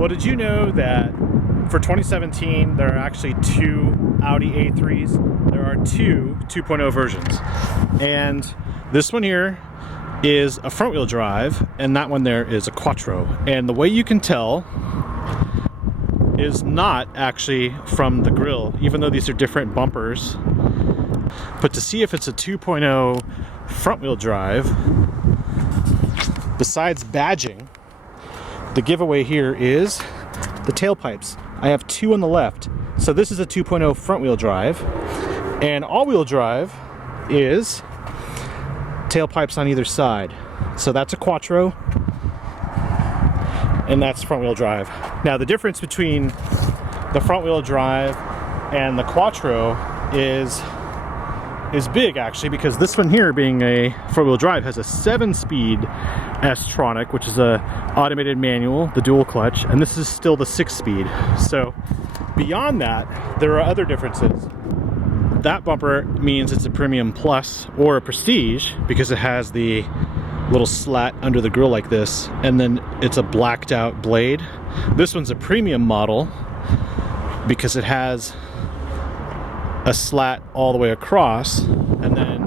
Well, did you know that for 2017 there are actually 2 Audi A3s? There are 2 2.0 versions. And this one here is a front-wheel drive, and that one there is a Quattro. And the way you can tell is not actually from the grille, even though these are different bumpers. But to see if it's a 2.0 front-wheel drive, besides badging, the giveaway here is the tailpipes. I have 2 on the left. So this is a 2.0 front-wheel drive, and all-wheel drive is tailpipes on either side. So that's a Quattro, and that's front-wheel drive. Now the difference between the front-wheel drive and the Quattro is big, actually, because this one here, being a four-wheel drive, has a 7-speed S-tronic, which is a automated manual, the dual clutch, and this is still the 6-speed. So beyond that, there are other differences. That bumper means it's a Premium Plus or a Prestige because it has the little slat under the grille like this, and then it's a blacked out blade. This one's a Premium model because it has a slat all the way across, and then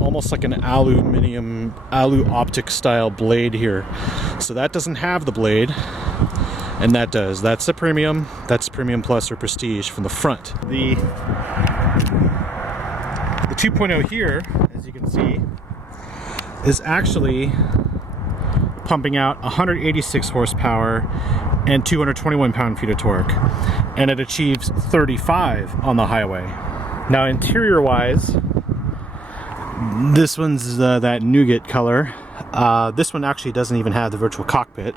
almost like an alu optic style blade here. So that doesn't have the blade, and that does. That's a Premium. That's Premium Plus or Prestige from the front. The 2.0 here, as you can see, is actually pumping out 186 horsepower and 221 pound-feet of torque, and it achieves 35 on the highway. Now, interior-wise, this one's that nougat color. This one actually doesn't even have the virtual cockpit,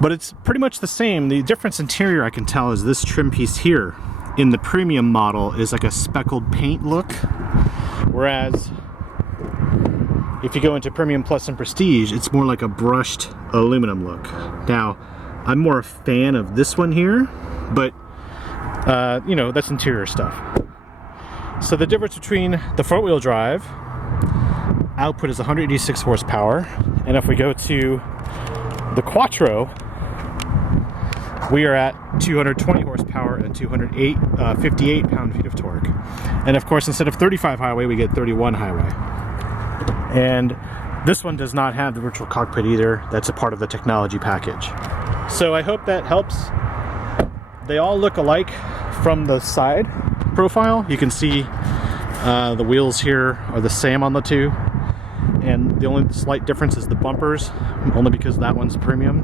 but it's pretty much the same. The difference interior I can tell is this trim piece here in the Premium model is like a speckled paint look, whereas if you go into Premium Plus and Prestige, it's more like a brushed aluminum look. Now, I'm more a fan of this one here, but you know, that's interior stuff. So the difference between the front-wheel drive output is 186 horsepower, and if we go to the Quattro, we are at 220 horsepower and 258 pound-feet of torque. And of course, instead of 35 highway, we get 31 highway. And this one does not have the virtual cockpit either. That's a part of the technology package. So I hope that helps. They all look alike from the side profile. You can see the wheels here are the same on the two, and the only slight difference is the bumpers, only because that one's a Premium.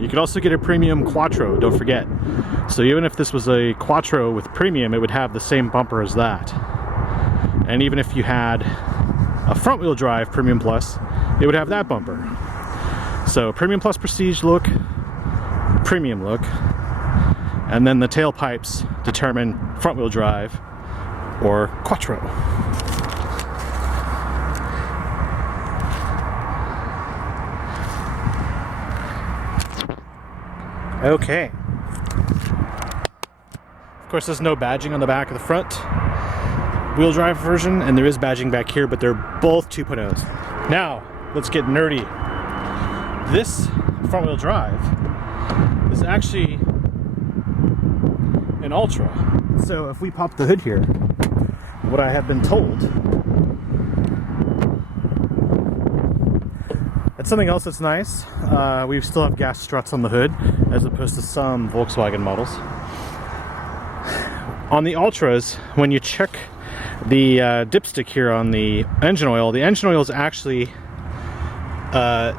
You could also get a Premium Quattro, don't forget. So even if this was a Quattro with Premium, it would have the same bumper as that. And even if you had a front-wheel drive Premium Plus, it would have that bumper. So Premium Plus Prestige look, Premium look, and then the tailpipes determine front-wheel drive or Quattro. Okay. Of course, there's no badging on the back of the front wheel drive version, and there is badging back here, but they're both 2.0s. Now, let's get nerdy. This front-wheel drive is actually an Ultra. So if we pop the hood here, what I have been told, that's something else that's nice. We still have gas struts on the hood, as opposed to some Volkswagen models. On the Ultras, when you check the dipstick here on the engine oil is actually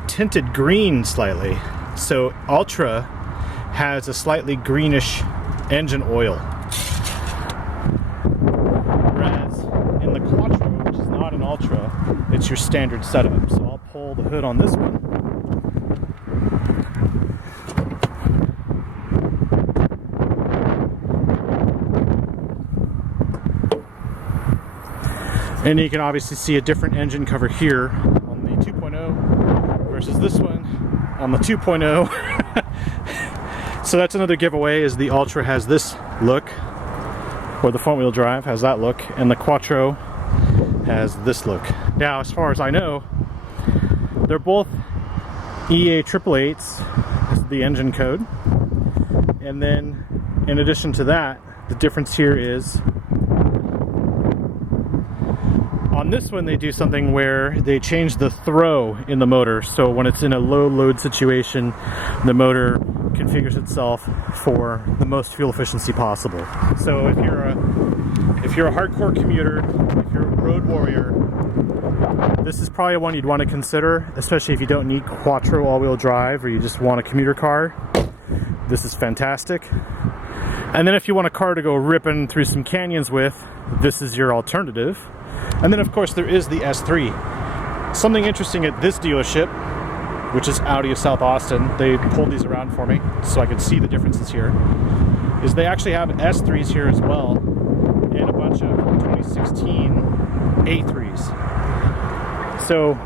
tinted green slightly. So Ultra has a slightly greenish engine oil. Whereas in the Quattro, which is not an Ultra, it's your standard setup. So I'll pull the hood on this one. And you can obviously see a different engine cover here on the 2.0 versus this one on the 2.0. So that's another giveaway, is the Ultra has this look, or the front wheel drive has that look, and the Quattro has this look. Now, as far as I know, they're both EA 888s. the engine code. And then in addition to that, the difference here is on this one they do something where they change the throw in the motor. So when it's in a low load situation, the motor configures itself for the most fuel efficiency possible. So if you're a hardcore commuter, if you're a road warrior, this is probably one you'd want to consider, especially if you don't need Quattro all-wheel drive or you just want a commuter car. This is fantastic. And then if you want a car to go ripping through some canyons with, this is your alternative. And then of course there is the S3. Something interesting at this dealership, which is Audi of South Austin, they pulled these around for me so I could see the differences here, is they actually have S3s here as well, and a bunch of 2016 A3s. So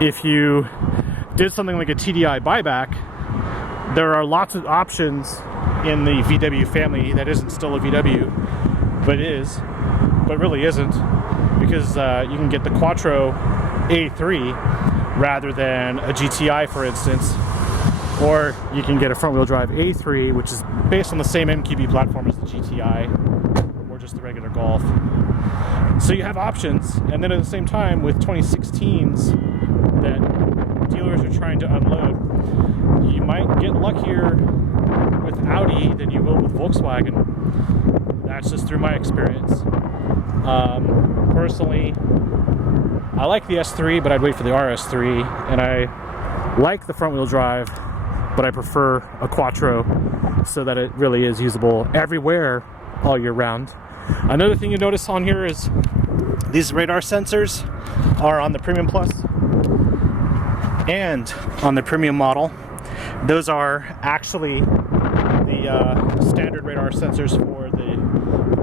if you did something like a TDI buyback, there are lots of options in the VW family that isn't still a VW, but is, but really isn't, because you can get the Quattro A3 rather than a GTI, for instance, or you can get a front-wheel drive A3, which is based on the same MQB platform as the GTI, or just the regular Golf. So you have options, and then at the same time, with 2016s that dealers are trying to unload, you might get luckier with Audi than you will with Volkswagen. That's just through my experience. Personally, I like the S3, but I'd wait for the RS3, and I like the front-wheel drive, but I prefer a Quattro so that it really is usable everywhere all year round. Another thing you notice on here is these radar sensors are on the Premium Plus and on the Premium model. Those are actually the standard radar sensors for the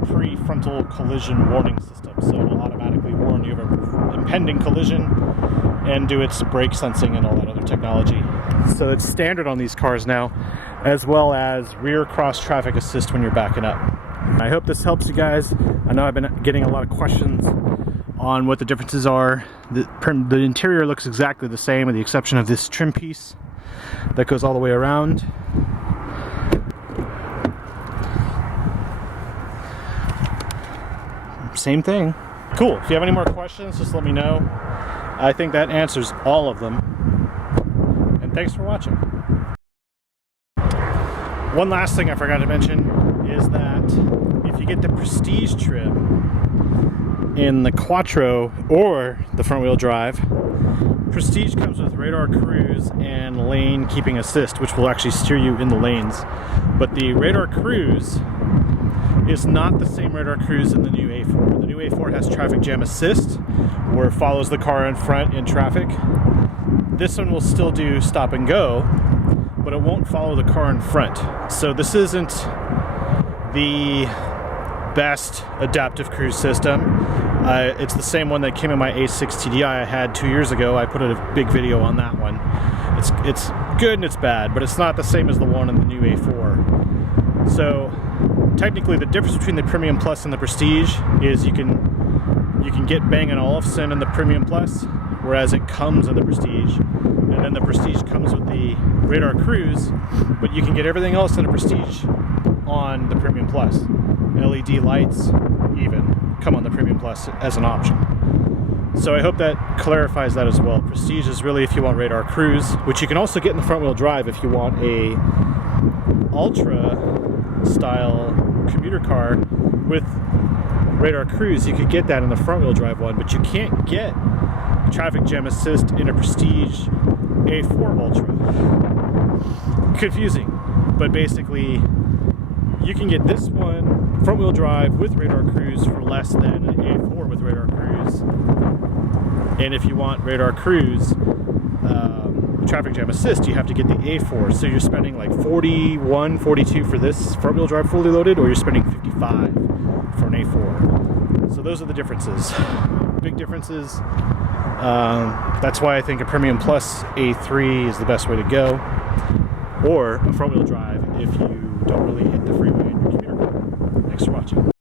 pre-frontal collision warning system. So it will automatically warn you of an impending collision and do its brake sensing and all that other technology. So it's standard on these cars now, as well as rear cross traffic assist when you're backing up. I hope this helps you guys. I know I've been getting a lot of questions on what the differences are. The interior looks exactly the same with the exception of this trim piece that goes all the way around. Same thing. Cool. If you have any more questions, just let me know. I think that answers all of them. And thanks for watching. One last thing I forgot to mention is that if you get the Prestige trim in the Quattro or the front-wheel drive, Prestige comes with radar cruise and lane keeping assist, which will actually steer you in the lanes. But the radar cruise is not the same radar cruise in the new A4. The new A4 has traffic jam assist, where it follows the car in front in traffic. This one will still do stop and go, but it won't follow the car in front. So this isn't the best adaptive cruise system. It's the same one that came in my A6 TDI I had 2 years ago. I put a big video on that one. It's good and it's bad, but it's not the same as the one in the new A4. So technically the difference between the Premium Plus and the Prestige is you can get Bang & Olufsen in the Premium Plus, whereas it comes in the Prestige. And then the Prestige comes with the radar cruise, but you can get everything else in the Prestige on the Premium Plus. LED lights even come on the Premium Plus as an option. So I hope that clarifies that as well. Prestige is really if you want radar cruise, which you can also get in the front-wheel drive if you want a Ultra style commuter car with radar cruise. You could get that in the front-wheel drive one, but you can't get traffic jam assist in a Prestige A4 Ultra. Confusing, but basically you can get this one front-wheel drive with radar cruise for less than an A4 with radar cruise. And if you want radar cruise traffic jam assist, you have to get the A4. So you're spending like 41, 42 for this front-wheel drive fully loaded, or you're spending 55 for an A4. So those are the differences. Big differences. That's why I think a Premium Plus A3 is the best way to go, or a front-wheel drive if you don't really hit the freeway in your commuter car. Thanks for watching.